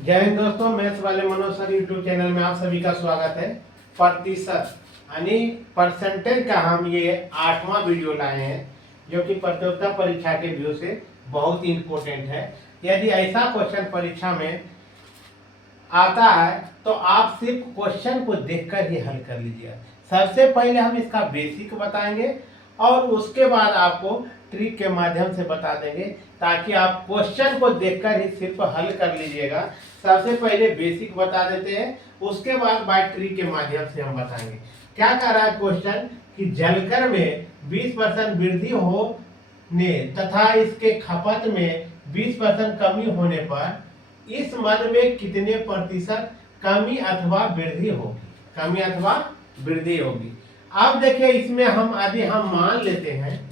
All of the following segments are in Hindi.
जय हिंद दोस्तों, मैथ्स वाले मनोज सर यूट्यूब चैनल में आप सभी का स्वागत है। प्रतिशत यानी परसेंटेज का हम ये 8वां वीडियो लाए हैं, जो कि प्रतियोगिता परीक्षा के व्यू से बहुत ही इम्पोर्टेंट है। यदि ऐसा क्वेश्चन परीक्षा में आता है तो आप सिर्फ क्वेश्चन को देखकर ही हल कर लीजिएगा। सबसे पहले हम इसका बेसिक बताएंगे और उसके बाद आपको ट्रिक के माध्यम से बता देंगे, ताकि आप क्वेश्चन को देखकर ही सिर्फ हल कर लीजिएगा। सबसे पहले बेसिक बता देते हैं, उसके बाद बाय ट्रिक के माध्यम से हम बताएंगे। क्या कह रहा है क्वेश्चन कि जलकर में 20% वृद्धि होने तथा इसके खपत में 20% कमी होने पर इस मद में कितने प्रतिशत कमी अथवा वृद्धि होगी। कमी अथवा वृद्धि होगी। अब देखिए, इसमें हम मान लेते हैं,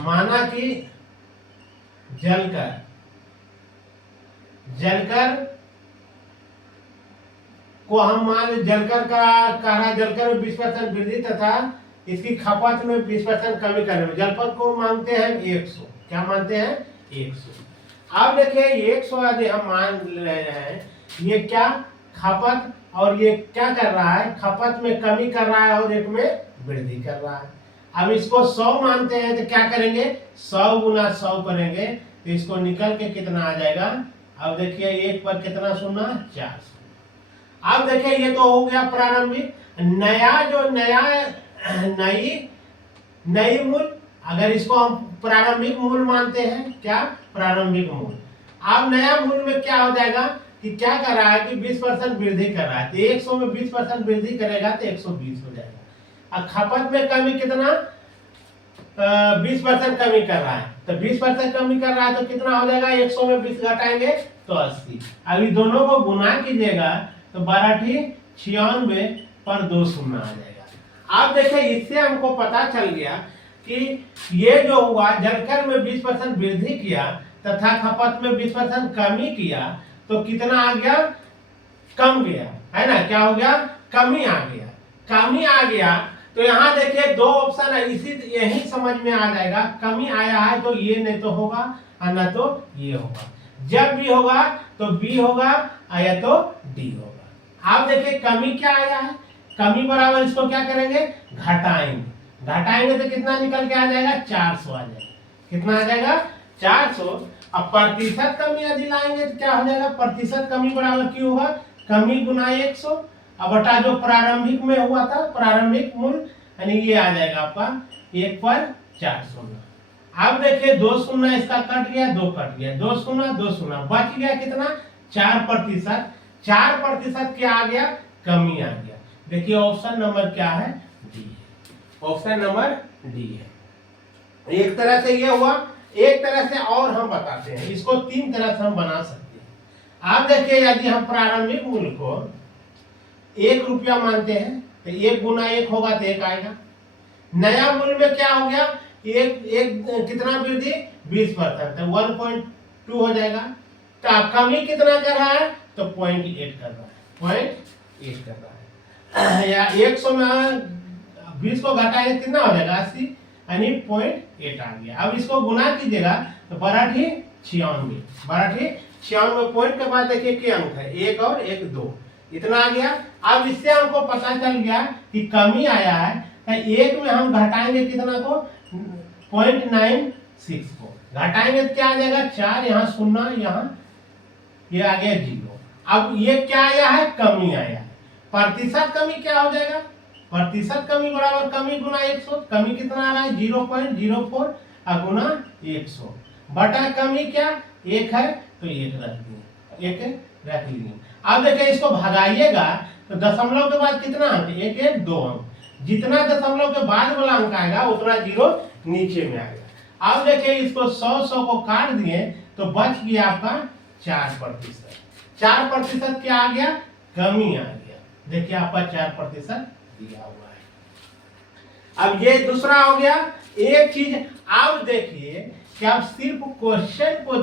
माना कि जलकर को हम मान जलकर का कह रहा है, जलकर में 20% वृद्धि तथा इसकी खपत में 20% कमी करने में जलपद को मानते हैं 100। क्या मानते हैं? 100। अब देखिए 100 यदि हम मान रहे हैं, ये क्या खपत, और ये क्या कर रहा है, खपत में कमी कर रहा है और एक में वृद्धि कर रहा है। अब इसको 100 मानते हैं तो क्या करेंगे, 100 गुना 100 करेंगे तो इसको निकल के कितना आ जाएगा। अब देखिए, एक पर कितना शून्य, 4 शून्य। अब देखिए, ये तो हो गया प्रारंभिक। नई मूल, अगर इसको हम प्रारंभिक मूल मानते हैं, क्या प्रारंभिक मूल। अब नया मूल में क्या हो जाएगा कि क्या कर रहा है कि 20% वृद्धि कर रहा है, तो 100 में 20% वृद्धि करेगा तो 120 हो जाएगा। अब खपत में कमी कितना, 20% कमी कर रहा है, तो 20% कमी कर रहा है तो कितना हो जाएगा, 100 में 20 घटाएंगे तो 80। अभी दोनों को गुना कीजिएगा तो 12×96 पर 2 शून्य आ जाएगा। अब देखिए, इससे हमको पता चल गया कि ये जो हुआ, जलकर में 20% वृद्धि किया तथा खपत में 20% कमी किया तो कितना आ गया, कम गया, है ना। क्या हो गया, कमी आ गया। कमी आ गया तो यहाँ देखिए 2 ऑप्शन है, यही समझ में आ जाएगा। कमी आया है तो ये नहीं तो होगा और न तो ये होगा। जब भी होगा तो बी होगा या तो डी होगा। आप देखिए कमी क्या आया है, कमी बराबर इसको क्या करेंगे, घटाएंगे तो कितना निकल के आ जाएगा, 400 आ जाएगा। कितना आ जाएगा, 400। अब प्रतिशत कमी यदि लाएंगे तो क्या हो जाएगा, प्रतिशत कमी बराबर क्यों होगा, कमी गुना 100। अब बटा जो प्रारंभिक में हुआ था, प्रारंभिक मूल, यानी ये आ जाएगा आपका 1 पर 4 शून्य। अब देखिए 2 शून्य इसका कट गया, 2 कट गया, 2 शून्य 2 शून्य, बच गया कितना, 4%। 4% क्या आ गया, कमी आ गया। देखिए ऑप्शन नंबर क्या है, डी है। ऑप्शन नंबर डी है। एक तरह से ये हुआ, एक तरह से और हम बताते हैं, इसको 3 तरह से हम बना सकते हैं। आप देखिए, यदि हम प्रारंभिक मूल्य को 1 रुपया मानते हैं तो 1 गुना 1 होगा तो 1 आएगा। नया मूल्य में क्या हो गया, एक कितना वृद्धि, 20%, तो 1.2 हो जाएगा। तो कमी कितना कर रहा है, तो 0.8 कर रहा है, 0.8 कर रहा है। या 100 में 20 को घटाएंगे कितना हो जाएगा, 80, यानी 0.8 आ गया। अब इसको गुना कीजिएगा तो 12×96 पॉइंट के बाद देखिए क्या अंक है, 1 और 1 2, इतना आ गया। अब इससे हमको पता चल गया कि कमी आया है, तो 1 में हम घटाएंगे कितना को, 0.96 को घटाएंगे तो क्या आ जाएगा, 4, यहाँ 0, यहाँ ये आ गया 0। अब ये क्या आया है, कमी आया है। प्रतिशत कमी क्या हो जाएगा, प्रतिशत कमी बराबर कमी गुना 100। कमी कितना आ रहा है, 0.04 गुना 100 बटा कमी क्या 1 है तो 1 रख दिए, 1 रख लिए। अब देखिए इसको भगाइएगा तो दशमलव के बाद कितना अंक, 1 1 2 अंक। जितना दशमलव के बाद वाला अंक आएगा उतना 0 नीचे में आएगा। अब देखिए इसको 100 को काट दिए तो बच गया आपका 4%। 4% क्या आ गया, कमी आ गया। देखिए आपका 4% दिया हुआ है। अब ये दूसरा हो गया। एक चीज आप देखिए कि आप सिर्फ क्वेश्चन को